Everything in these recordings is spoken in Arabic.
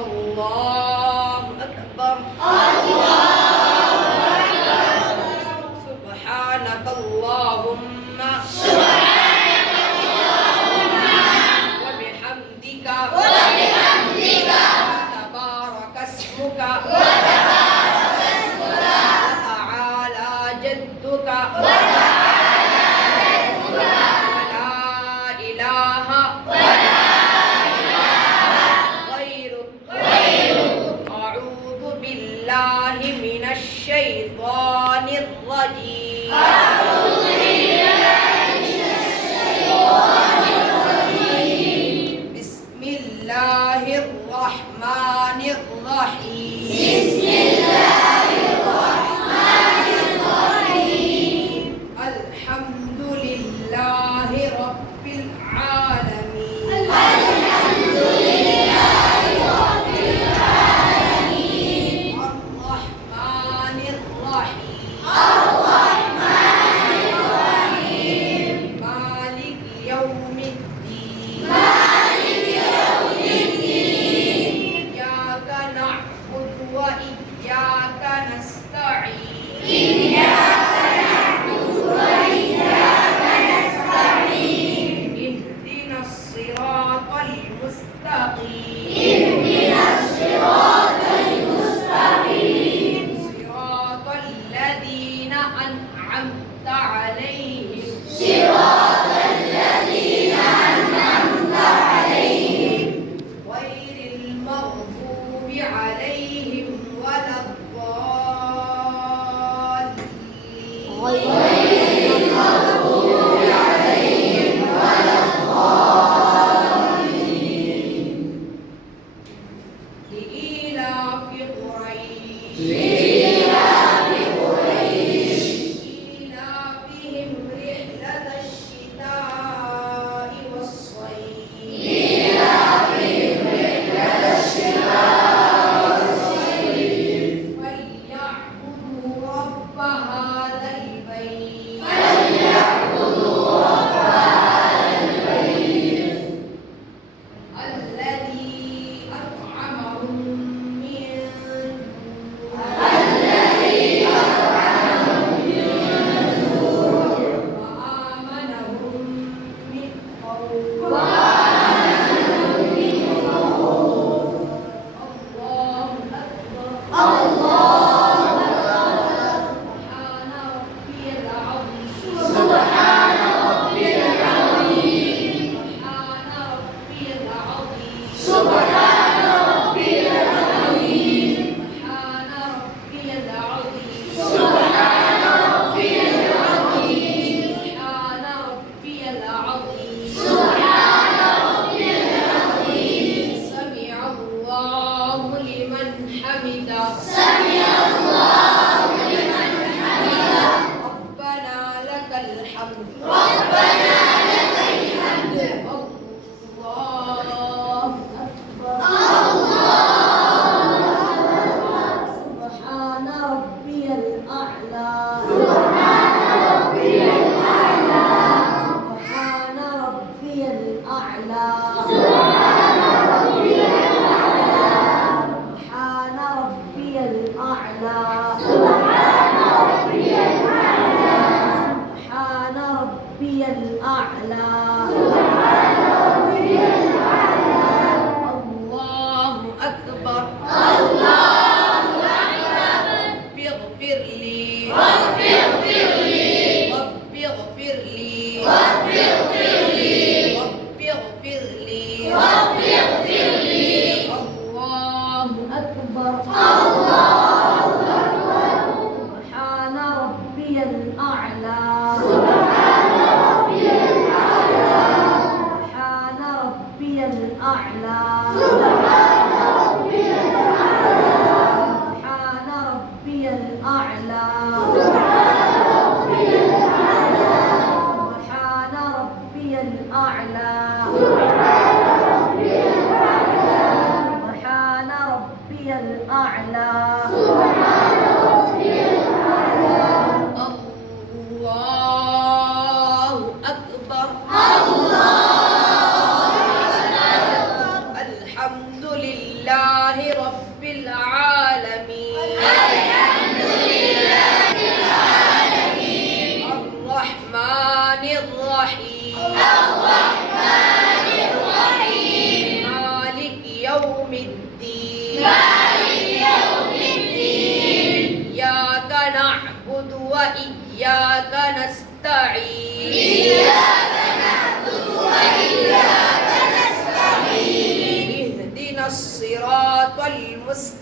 الله أكبر. سبحانك اللهم وبحمدك تبارك اسمك وتعالى جدك ولا إله غيرك. أعوذ بالله من الشيطان الرجيم. بسم الله الرحمن الرحيم. الحمد لله رب العالمين. الرحمن الرحيم. مالك يوم الدين. إياك نعبد وإياك نستعين. اهدنا الصراط المستقيم. صراط الذين أنعمت عليهم غير المغضوب عليهم ولا الضالين. لإيلاف قريش إيلافهم رحلة الشتاء والصيف. فليعبدوا رب هذا البيت الذي أطعمهم من جوع وآمنهم من خوف. الله أكبر. سبحان ربي العظيم. سبحان ربي العظيم. سبحان ربي العظيم. سمع الله لمن حمده. ربنا لك الحمد. الله أكبر. سبحان ربي الأعلى. سبحان ربي الأعلى. الله أكبر. رب اغفر لي. رب اغفر لي. الله أكبر. سبحان ربي الأعلى. سبحان ربي الأعلى. الحمد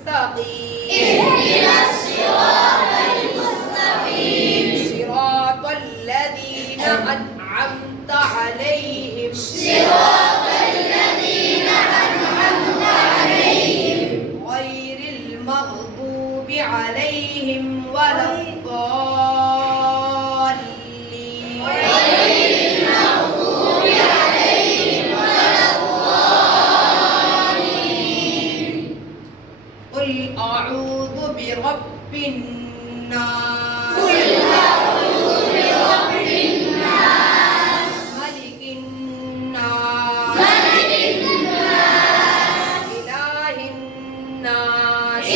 المستقيم اهدنا الصراط المستقيم صراط الذين أنعمت عليهم غير المغضوب عليهم ولا الضالين قل أعوذ برب الناس ملك الناس إله الناس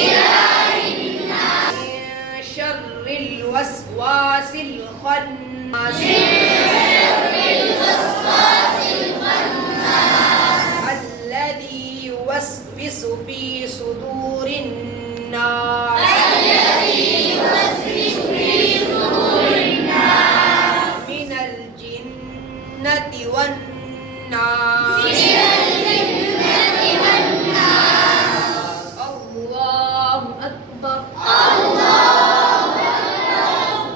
من شر الوسواس الخناس الذي يوسوس في صدور الناس من الجنة والناس الله أكبر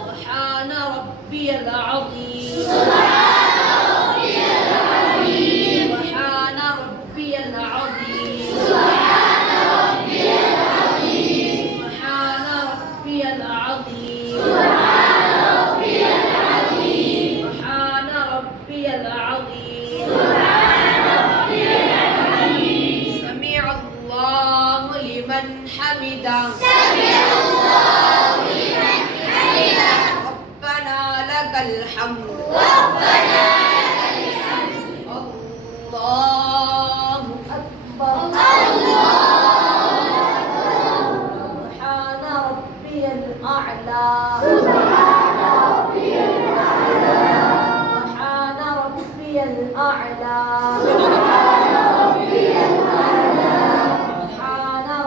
سبحان ربي العظيم سبحان ربي العظيم سبحان ربي العظيم سبحان ربي العظيم سمع الله لمن حمده ربنا لك الحمد الله أكبر سبحان ربي الأعلى سبحان ربي الأعلى سبحان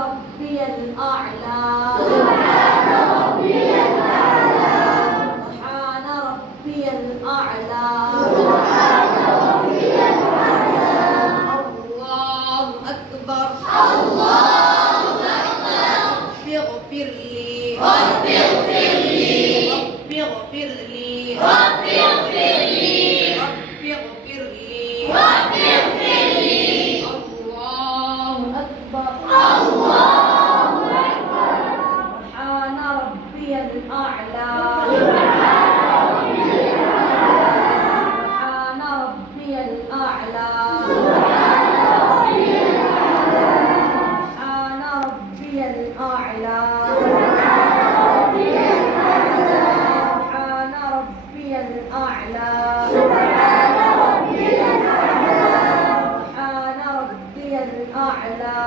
ربي الأعلى سبحان ربي الأعلى الله أكبر رب اغفر لي رب اغفر لي رب اغفر لي الله أكبر سبحان ربي الأعلى سبحان ربي الأعلى سبحان ربي الأعلى سبحان ربي الأعلى سبحان ربي الأعلى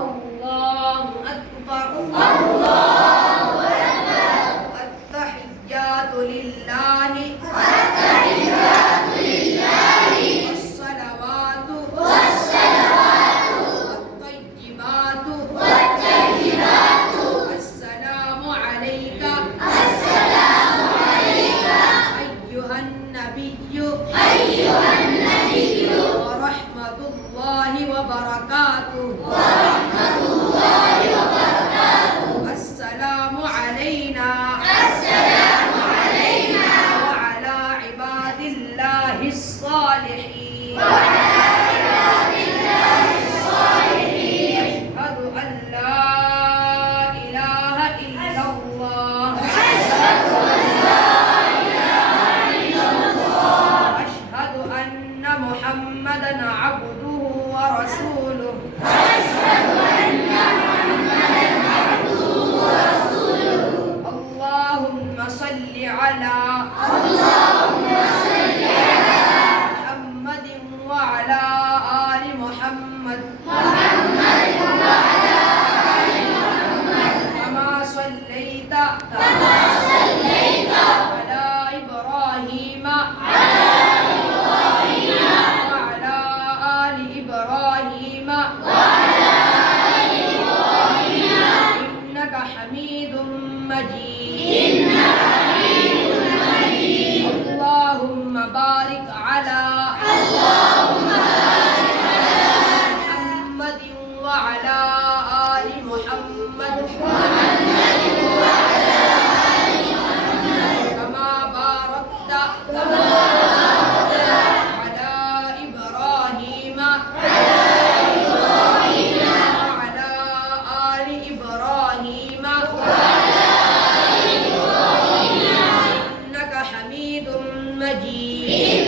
الله أكبر التحيات لله والصلوات والطيبات السلام عليك أيها النبي ورحمة الله وبركاته السلام علينا وعلى عباد الله الصالحين أشهد أن لا إله إلا الله أشهد أن محمدا عبده ورسوله اللهم صل على محمد وعلى عليه